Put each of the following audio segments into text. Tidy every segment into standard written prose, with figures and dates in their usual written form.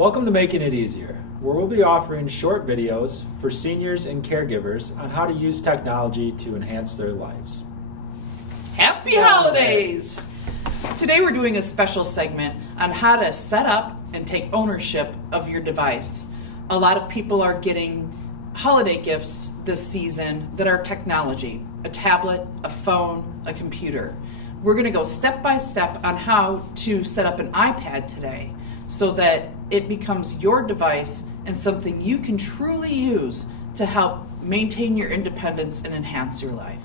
Welcome to Making It Easier, where we'll be offering short videos for seniors and caregivers on how to use technology to enhance their lives. Happy holidays! Today we're doing a special segment on how to set up and take ownership of your device. A lot of people are getting holiday gifts this season that are technology, a tablet, a phone, a computer. We're going to go step by step on how to set up an iPad today so that it becomes your device and something you can truly use to help maintain your independence and enhance your life.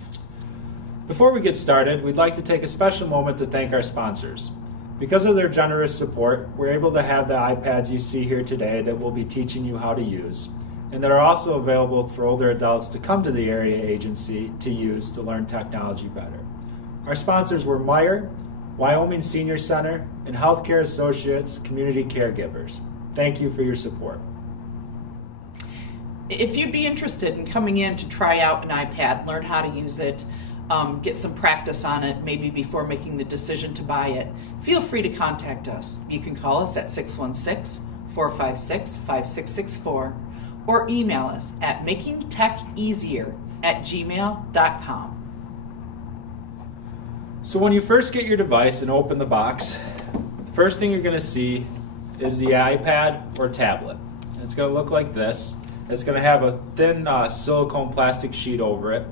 Before we get started, we'd like to take a special moment to thank our sponsors. Because of their generous support, we're able to have the iPads you see here today that we'll be teaching you how to use, and that are also available for older adults to come to the area agency to use to learn technology better. Our sponsors were Meyer, Wyoming Senior Center, and Healthcare Associates Community Caregivers. Thank you for your support. If you'd be interested in coming in to try out an iPad, learn how to use it, get some practice on it, maybe before making the decision to buy it, feel free to contact us. You can call us at 616-456-5664 or email us at makingtecheasier@gmail.com. So when you first get your device and open the box, the first thing you're going to see is the iPad or tablet. It's going to look like this. It's going to have a thin silicone plastic sheet over it.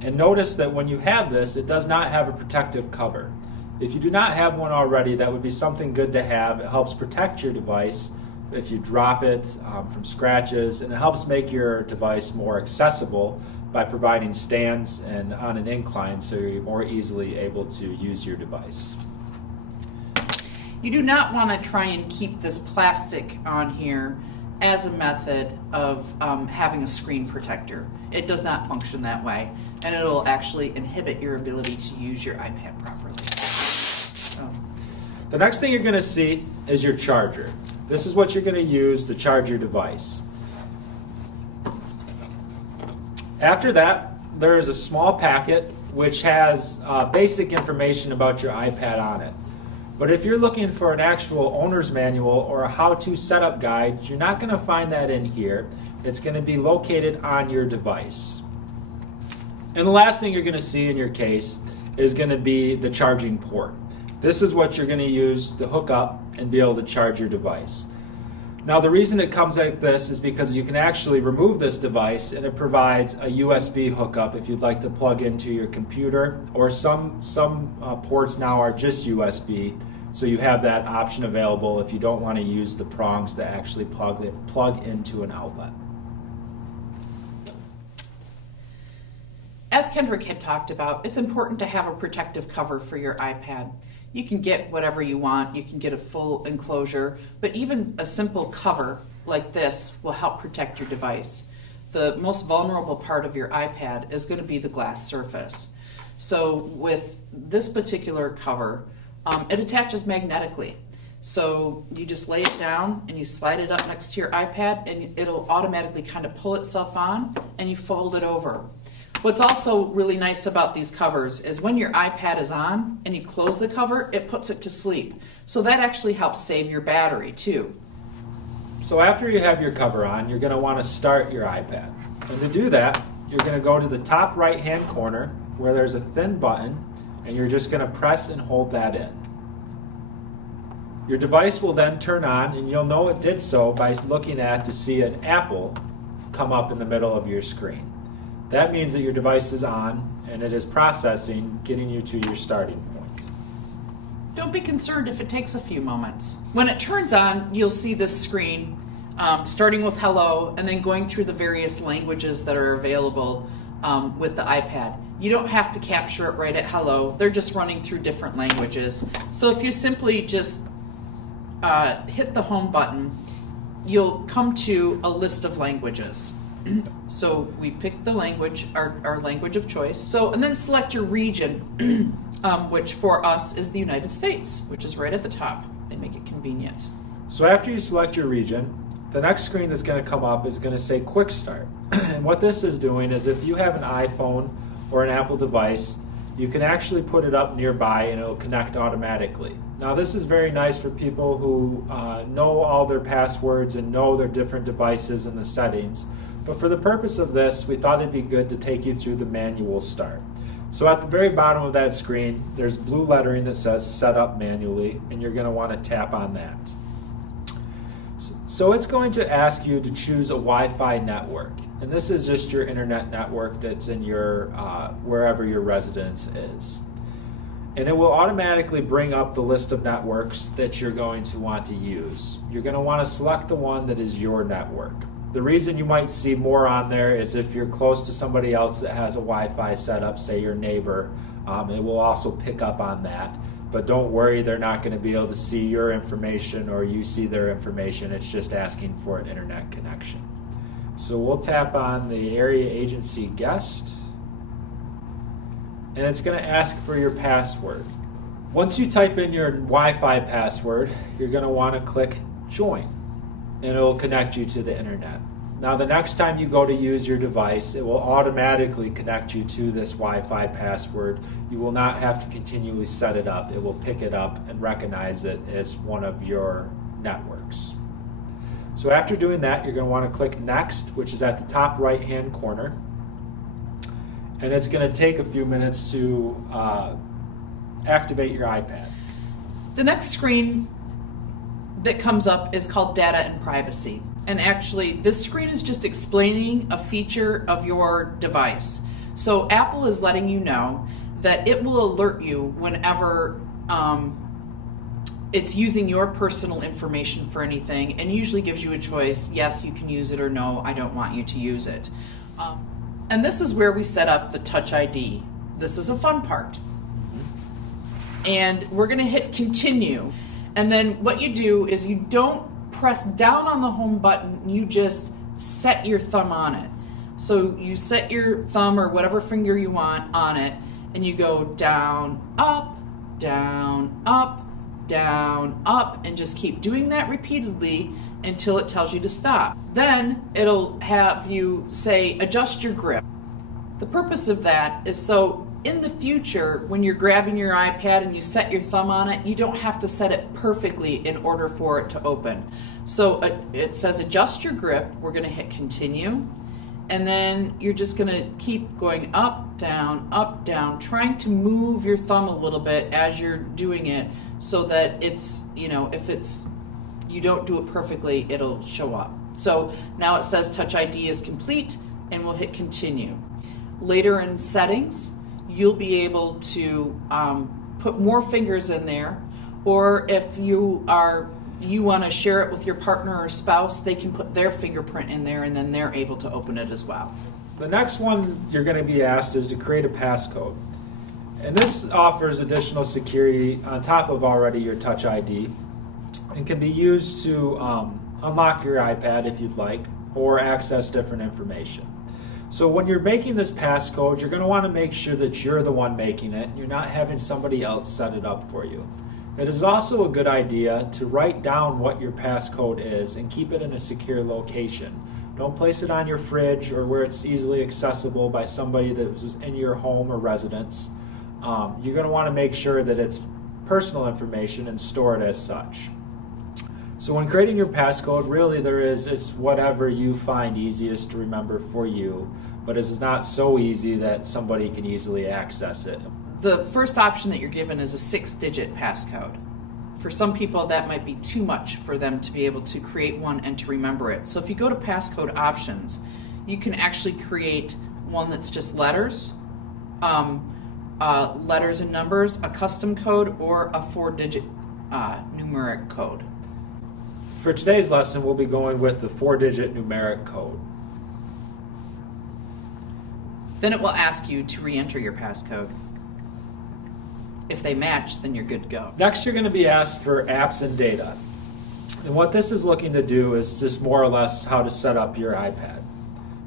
And notice that when you have this, it does not have a protective cover. If you do not have one already, that would be something good to have. It helps protect your device if you drop it from scratches, and it helps make your device more accessible by providing stands and on an incline so you're more easily able to use your device. You do not want to try and keep this plastic on here as a method of having a screen protector. It does not function that way, and it'll actually inhibit your ability to use your iPad properly. The next thing you're going to see is your charger. This is what you're going to use to charge your device. After that, there is a small packet which has basic information about your iPad on it. But if you're looking for an actual owner's manual or a how-to setup guide, you're not going to find that in here. It's going to be located on your device. And the last thing you're going to see in your case is going to be the charging port. This is what you're going to use to hook up and be able to charge your device. Now the reason it comes like this is because you can actually remove this device, and it provides a USB hookup if you'd like to plug into your computer, or some ports now are just USB, so you have that option available if you don't want to use the prongs to actually plug into an outlet. As Kendrick had talked about, it's important to have a protective cover for your iPad. You can get whatever you want, you can get a full enclosure, but even a simple cover like this will help protect your device. The most vulnerable part of your iPad is going to be the glass surface. So with this particular cover, it attaches magnetically. So you just lay it down and you slide it up next to your iPad, and it'll automatically kind of pull itself on, and you fold it over. What's also really nice about these covers is when your iPad is on and you close the cover, it puts it to sleep. So that actually helps save your battery too. So after you have your cover on, you're going to want to start your iPad. And to do that, you're going to go to the top right-hand corner where there's a thin button, and you're just going to press and hold that in. Your device will then turn on, and you'll know it did so by looking to see an apple come up in the middle of your screen. That means that your device is on and it is processing, getting you to your starting point. Don't be concerned if it takes a few moments. When it turns on, you'll see this screen starting with hello and then going through the various languages that are available with the iPad. You don't have to capture it right at hello. They're just running through different languages. So if you simply just hit the home button, you'll come to a list of languages. So we pick the language, our language of choice. And then select your region, which for us is the United States, which is right at the top. They make it convenient. So after you select your region, the next screen that's going to come up is going to say Quick Start. And what this is doing is if you have an iPhone or an Apple device you can actually put it up nearby and it'll connect automatically. Now this is very nice for people who know all their passwords and know their different devices and the settings. But for the purpose of this, we thought it'd be good to take you through the manual start. So at the very bottom of that screen, there's blue lettering that says Set Up Manually, and you're going to want to tap on that. So it's going to ask you to choose a Wi-Fi network. And this is just your internet network that's in your wherever your residence is. And it will automatically bring up the list of networks that you're going to want to use. You're going to want to select the one that is your network. The reason you might see more on there is if you're close to somebody else that has a Wi-Fi setup, say your neighbor, it will also pick up on that. But don't worry, they're not going to be able to see your information or you see their information. It's just asking for an internet connection. So we'll tap on the area agency guest, and it's going to ask for your password. Once you type in your Wi-Fi password, you're going to want to click Join, and it will connect you to the internet. Now the next time you go to use your device, it will automatically connect you to this Wi-Fi password. You will not have to continually set it up. It will pick it up and recognize it as one of your networks. So after doing that, you're going to want to click Next, which is at the top right-hand corner. And it's going to take a few minutes to activate your iPad. The next screen that comes up is called Data and Privacy. And actually, this screen is just explaining a feature of your device. So Apple is letting you know that it will alert you whenever it's using your personal information for anything, and usually gives you a choice: yes, you can use it, or no, I don't want you to use it. And this is where we set up the Touch ID. This is a fun part. And we're going to hit Continue. And then what you do is you don't press down on the home button, you just set your thumb on it. So you set your thumb or whatever finger you want on it, and you go down, up, down, up, down, up, and just keep doing that repeatedly until it tells you to stop. Then it'll have you say, adjust your grip. The purpose of that is so in the future, when you're grabbing your iPad and you set your thumb on it, you don't have to set it perfectly in order for it to open. So it says adjust your grip. We're going to hit continue. And then you're just going to keep going up, down, trying to move your thumb a little bit as you're doing it so that it's, if you don't do it perfectly, it'll show up. So now it says Touch ID is complete, and we'll hit continue. Later in settings, you'll be able to put more fingers in there, or if you want to share it with your partner or spouse, they can put their fingerprint in there and then they're able to open it as well. The next one you're going to be asked is to create a passcode. And this offers additional security on top of already your Touch ID and can be used to unlock your iPad if you'd like, or access different information. So when you're making this passcode, you're going to want to make sure that you're the one making it. You're not having somebody else set it up for you. It is also a good idea to write down what your passcode is and keep it in a secure location. Don't place it on your fridge or where it's easily accessible by somebody that was in your home or residence. You're going to want to make sure that it's personal information and store it as such. So when creating your passcode, really it's whatever you find easiest to remember for you, but it's not so easy that somebody can easily access it. The first option that you're given is a 6-digit passcode. For some people, that might be too much for them to be able to create one and to remember it. So if you go to passcode options, you can actually create one that's just letters, letters and numbers, a custom code, or a 4-digit numeric code. For today's lesson, we'll be going with the 4-digit numeric code. Then it will ask you to re-enter your passcode. If they match, then you're good to go. Next, you're going to be asked for apps and data. And what this is looking to do is just more or less how to set up your iPad.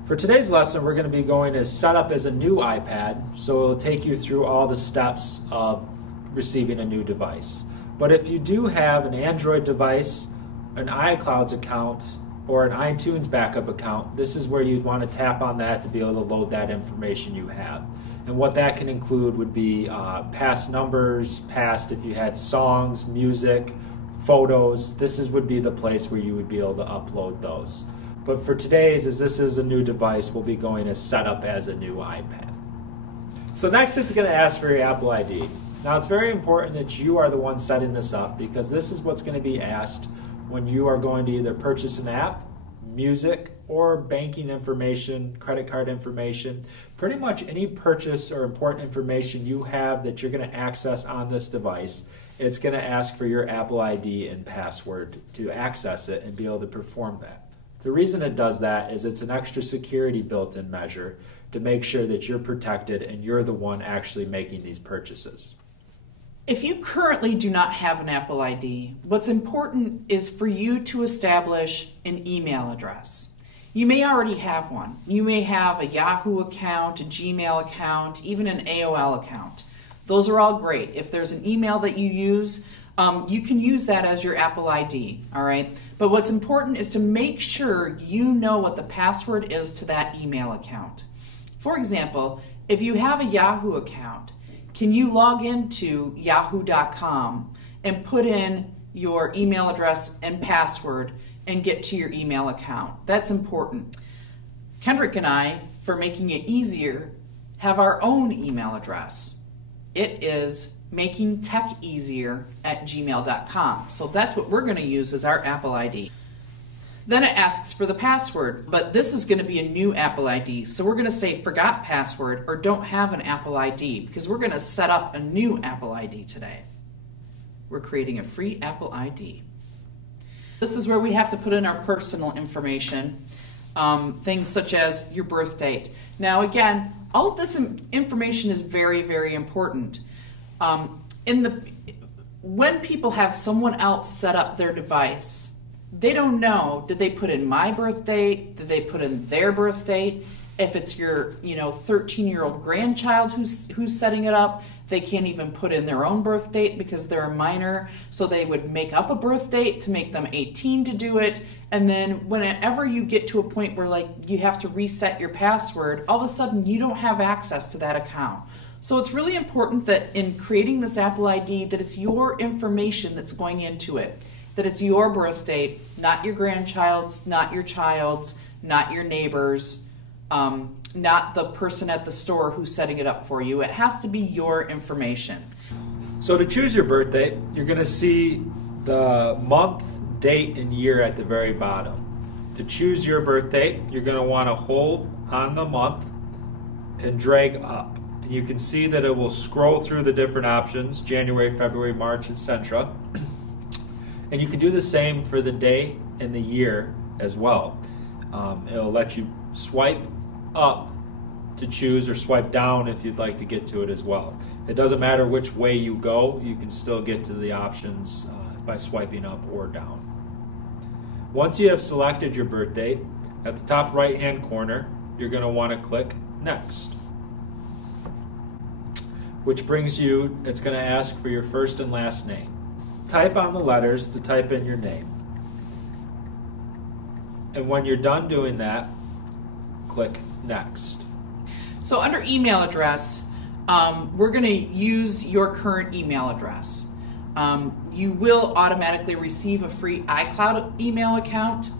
For today's lesson, we're going to be going to set up as a new iPad, so it'll take you through all the steps of receiving a new device. But if you do have an Android device, an iCloud account, or an iTunes backup account, this is where you'd want to tap on that to be able to load that information you have. And what that can include would be past numbers, past if you had songs, music, photos. This would be the place where you would be able to upload those. But for today's, as this is a new device, we'll be going to set up as a new iPad. So next it's going to ask for your Apple ID. Now it's very important that you are the one setting this up, because this is what's going to be asked when you are going to either purchase an app, music, or banking information, credit card information. Pretty much any purchase or important information you have that you're going to access on this device, it's going to ask for your Apple ID and password to access it and be able to perform that. The reason it does that is it's an extra security built-in measure to make sure that you're protected and you're the one actually making these purchases. If you currently do not have an Apple ID, what's important is for you to establish an email address. You may already have one. You may have a Yahoo account, a Gmail account, even an AOL account. Those are all great. If there's an email that you use, you can use that as your Apple ID, all right? But what's important is to make sure you know what the password is to that email account. For example, if you have a Yahoo account, can you log into yahoo.com and put in your email address and password and get to your email account? That's important. Kendrick and I, for making it easier, have our own email address. It is makingtecheasier@gmail.com. So that's what we're going to use as our Apple ID. Then it asks for the password, but this is going to be a new Apple ID. So we're going to say forgot password or don't have an Apple ID, because we're going to set up a new Apple ID today. We're creating a free Apple ID. This is where we have to put in our personal information, things such as your birth date. Now again, all of this information is very, very important. When people have someone else set up their device, they don't know, did they put in my birth date? Did they put in their birth date? If it's your 13-year-old grandchild who's setting it up, they can't even put in their own birth date because they're a minor, so they would make up a birth date to make them 18 to do it. And then whenever you get to a point where you have to reset your password, all of a sudden you don't have access to that account. So it's really important that in creating this Apple ID that it's your information that's going into it, that it's your birth date, not your grandchild's, not your child's, not your neighbor's, not the person at the store who's setting it up for you. It has to be your information. So to choose your birth date, you're going to see the month, date, and year at the very bottom. To choose your birth date, you're going to want to hold on the month and drag up. And you can see that it will scroll through the different options, January, February, March, etc. And you can do the same for the day and the year as well. It'll let you swipe up to choose or swipe down if you'd like to get to it as well. It doesn't matter which way you go, you can still get to the options by swiping up or down. Once you have selected your birth date, at the top right hand corner, you're going to want to click Next. Which brings you, it's going to ask for your first and last name. Type on the letters to type in your name. And when you're done doing that, click Next. So under email address, we're going to use your current email address. You will automatically receive a free iCloud email account.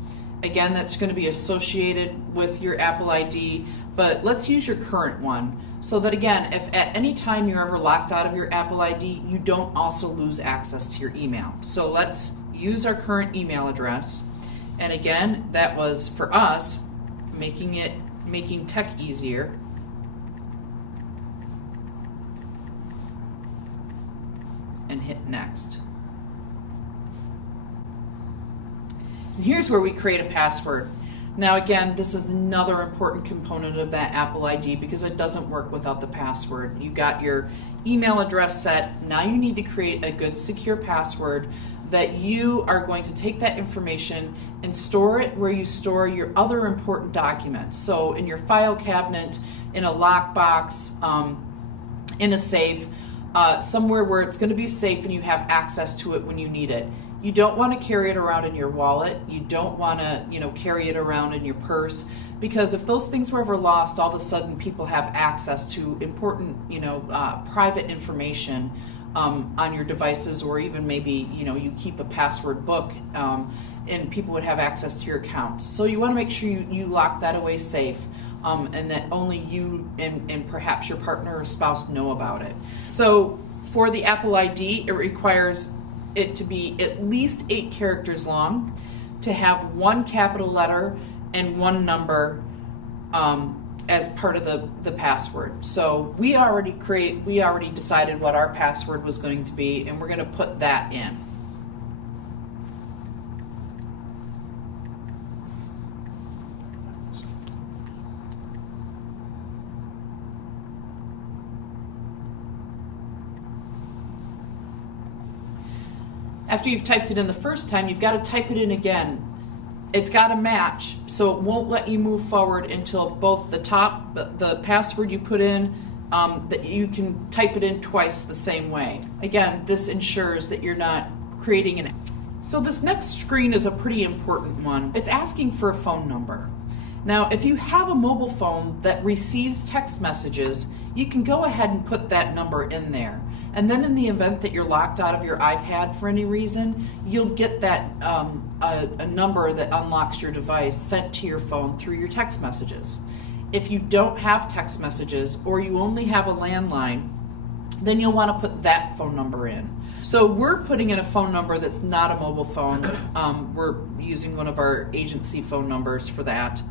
Again, that's going to be associated with your Apple ID, but let's use your current one so that, again, if at any time you're ever locked out of your Apple ID, you don't also lose access to your email. So let's use our current email address. And again, that was for us, making tech easier. And hit Next. And here's where we create a password. Now again, this is another important component of that Apple ID because it doesn't work without the password. You got your email address set. Now you need to create a good secure password that you are going to take that information and store it where you store your other important documents. So in your file cabinet, in a lockbox, in a safe. somewhere where it's going to be safe and you have access to it when you need it. You don't want to carry it around in your wallet. You don't want to, carry it around in your purse, because if those things were ever lost, all of a sudden people have access to important, private information on your devices, or even maybe, you keep a password book, and people would have access to your account. So you want to make sure you lock that away safe, and that only you and perhaps your partner or spouse know about it. So for the Apple ID, it requires it to be at least 8 characters long, to have 1 capital letter and 1 number as part of the password. So we already decided what our password was going to be, and we're going to put that in. After you've typed it in the first time, you've got to type it in again. It's got to match, so it won't let you move forward until both the password you put in, that you can type it in twice the same way. Again, this ensures that you're not creating an... So this next screen is a pretty important one. It's asking for a phone number. Now, if you have a mobile phone that receives text messages, you can go ahead and put that number in there. And then in the event that you're locked out of your iPad for any reason, you'll get that a number that unlocks your device sent to your phone through your text messages. If you don't have text messages, or you only have a landline, then you'll want to put that phone number in. So we're putting in a phone number that's not a mobile phone. We're using one of our agency phone numbers for that.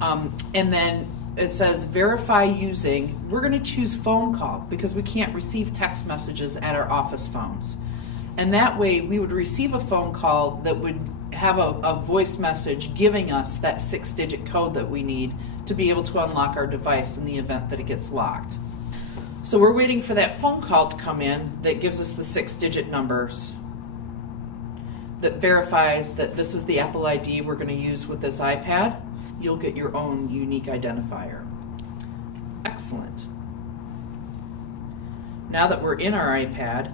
And then it says verify using, we're going to choose phone call because we can't receive text messages at our office phones. And that way we would receive a phone call that would have a voice message giving us that 6-digit code that we need to be able to unlock our device in the event that it gets locked. So we're waiting for that phone call to come in that gives us the 6-digit numbers that verifies that this is the Apple ID we're going to use with this iPad. You'll get your own unique identifier. Excellent. Now that we're in our iPad,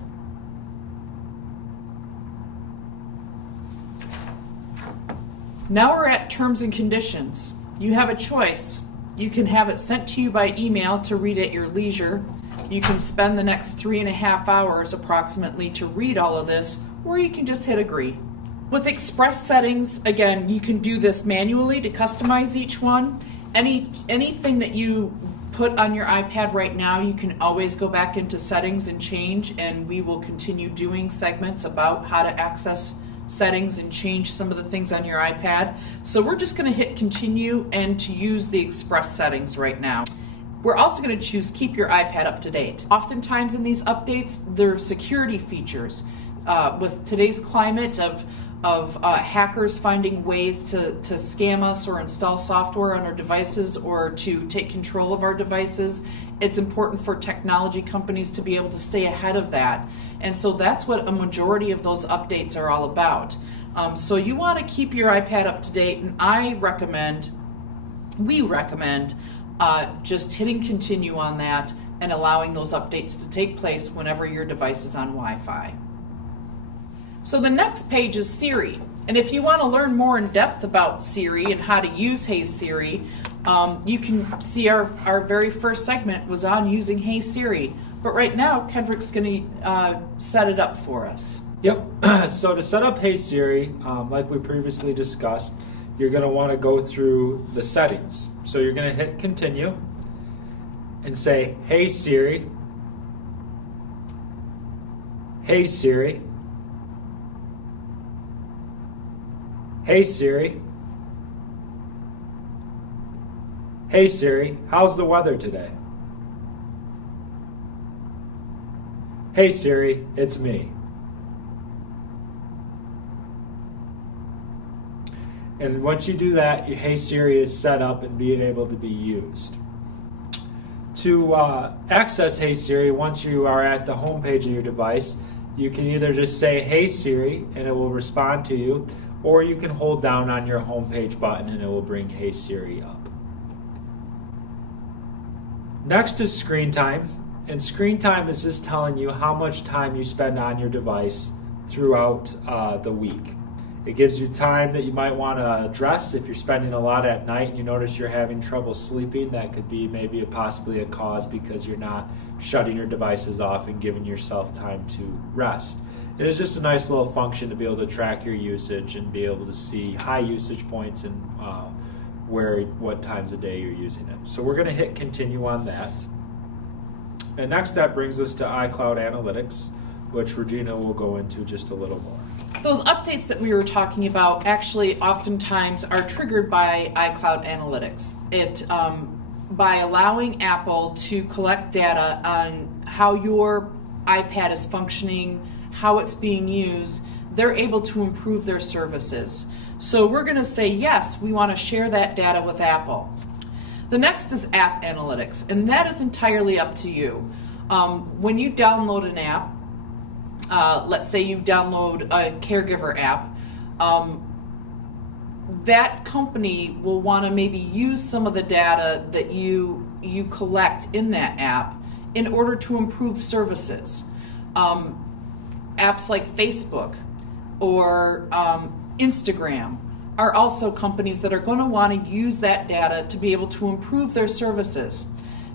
now we're at terms and conditions. You have a choice. You can have it sent to you by email to read at your leisure. You can spend the next 3.5 hours approximately to read all of this, or you can just hit agree. With Express settings, again, you can do this manually to customize each one. Anything that you put on your iPad right now, you can always go back into settings and change, and we will continue doing segments about how to access settings and change some of the things on your iPad. So we're just going to hit continue and to use the Express settings right now. We're also going to choose keep your iPad up to date. Oftentimes in these updates, there are security features. With today's climate of hackers finding ways to scam us or install software on our devices or to take control of our devices, it's important for technology companies to be able to stay ahead of that. And so that's what a majority of those updates are all about. So you want to keep your iPad up to date, and we recommend just hitting continue on that and allowing those updates to take place whenever your device is on Wi-Fi. So the next page is Siri, and if you want to learn more in depth about Siri and how to use Hey Siri, you can see our very first segment was on using Hey Siri, but right now Kendrick's going to set it up for us. Yep, so to set up Hey Siri, like we previously discussed, you're going to want to go through the settings. So you're going to hit continue and say, Hey Siri, Hey Siri, Hey Siri, Hey Siri, how's the weather today? Hey Siri, it's me. And once you do that, your Hey Siri is set up and being able to be used. To access Hey Siri, once you are at the home page of your device, you can either just say Hey Siri and it will respond to you, or you can hold down on your home page button and it will bring Hey Siri up. Next is screen time. And screen time is just telling you how much time you spend on your device throughout the week. It gives you time that you might want to address. If you're spending a lot at night and you notice you're having trouble sleeping, that could be maybe possibly a cause because you're not shutting your devices off and giving yourself time to rest. It is just a nice little function to be able to track your usage and be able to see high usage points and what times of day you're using it. So we're going to hit continue on that. And next that brings us to iCloud Analytics, which Regina will go into just a little more. Those updates that we were talking about actually oftentimes are triggered by iCloud Analytics. By allowing Apple to collect data on how your iPad is functioning, how it's being used, they're able to improve their services. So we're going to say, yes, we want to share that data with Apple. The next is App Analytics, and that is entirely up to you. When you download an app, let's say you download a caregiver app, that company will want to maybe use some of the data that you collect in that app in order to improve services. Apps like Facebook or Instagram are also companies that are going to want to use that data to be able to improve their services.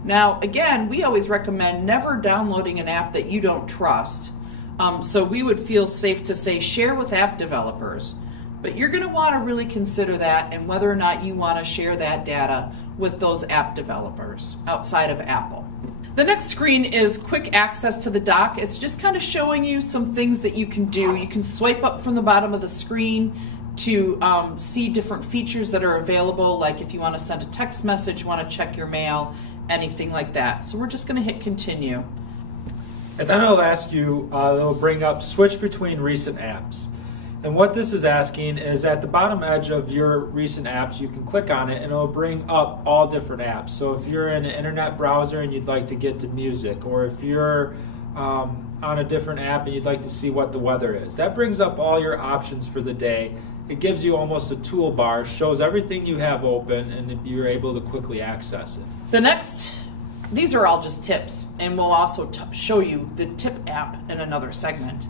Now, again, we always recommend never downloading an app that you don't trust. So we would feel safe to say share with app developers, but you're going to want to really consider that and whether or not you want to share that data with those app developers outside of Apple. The next screen is quick access to the dock. It's just kind of showing you some things that you can do. You can swipe up from the bottom of the screen to see different features that are available, like if you want to send a text message, want to check your mail, anything like that. So we're just going to hit continue. And then it'll ask you, it'll bring up switch between recent apps. And what this is asking is at the bottom edge of your recent apps, you can click on it and it'll bring up all different apps. So if you're in an internet browser and you'd like to get to music, or if you're on a different app and you'd like to see what the weather is, that brings up all your options for the day. It gives you almost a toolbar, shows everything you have open, and you're able to quickly access it. The next, these are all just tips, and we'll also show you the tip app in another segment.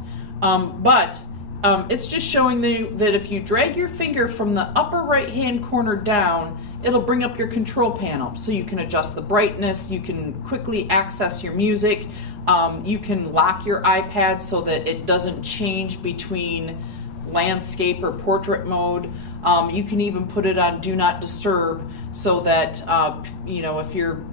It's just showing you that if you drag your finger from the upper right-hand corner down, it'll bring up your control panel. So you can adjust the brightness, you can quickly access your music, you can lock your iPad so that it doesn't change between landscape or portrait mode. You can even put it on Do Not Disturb so that, if you're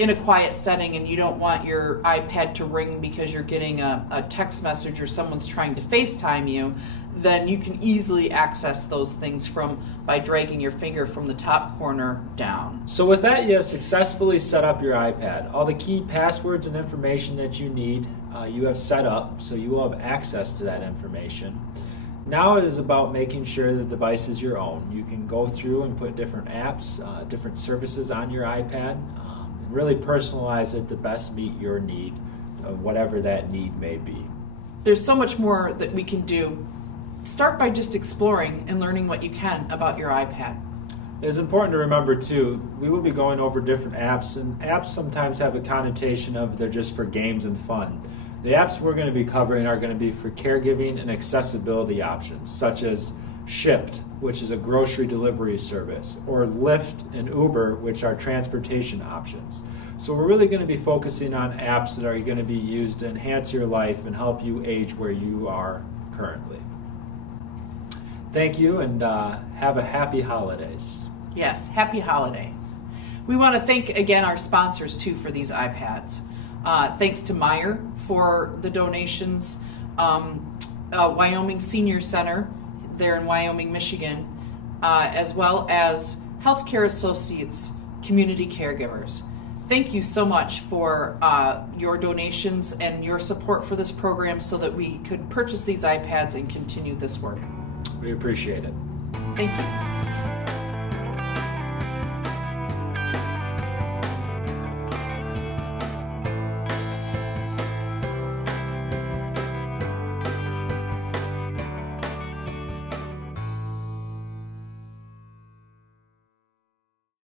in a quiet setting and you don't want your iPad to ring because you're getting a text message or someone's trying to FaceTime you, then you can easily access those things by dragging your finger from the top corner down. So with that, you have successfully set up your iPad. All the key passwords and information that you need, you have set up, so you will have access to that information. Now it is about making sure the device is your own. You can go through and put different apps, different services on your iPad, and really personalize it to best meet your need, whatever that need may be. There's so much more that we can do. Start by just exploring and learning what you can about your iPad. It is important to remember too, we will be going over different apps, and apps sometimes have a connotation of they're just for games and fun. The apps we're going to be covering are going to be for caregiving and accessibility options, such as Shipt, which is a grocery delivery service, or Lyft and Uber, which are transportation options. So we're really going to be focusing on apps that are going to be used to enhance your life and help you age where you are currently. Thank you, and have a happy holidays. Yes, happy holiday. We want to thank again our sponsors too for these iPads. Thanks to Meyer for the donations, Wyoming Senior Center there in Wyoming, Michigan, as well as Healthcare Associates Community Caregivers. Thank you so much for your donations and your support for this program so that we could purchase these iPads and continue this work. We appreciate it. Thank you.